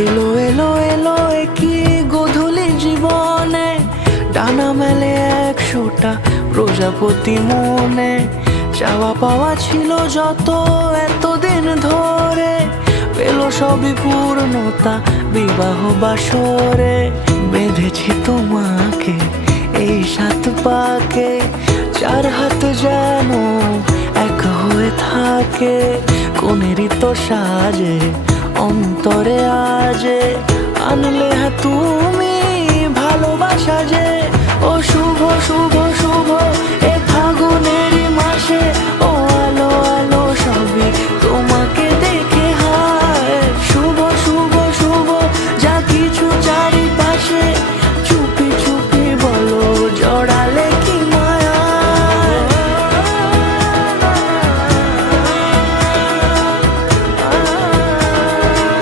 এলো এলো এলো কি গোধূলি জীবনে, ডানা মেলে 100টা প্রজাপতি মনে। চাওয়া পাওয়া ছিল যত এতদিন ধরে, পেল সবই পূর্ণতা বিবাহ বাসরে। বেঁধেছি তোমাকে এই 7 পাকে, 4 হাত যেন এক হয়ে থাকে। কোনেরই তো সাজে অন্তরে আজে আনলে তুমি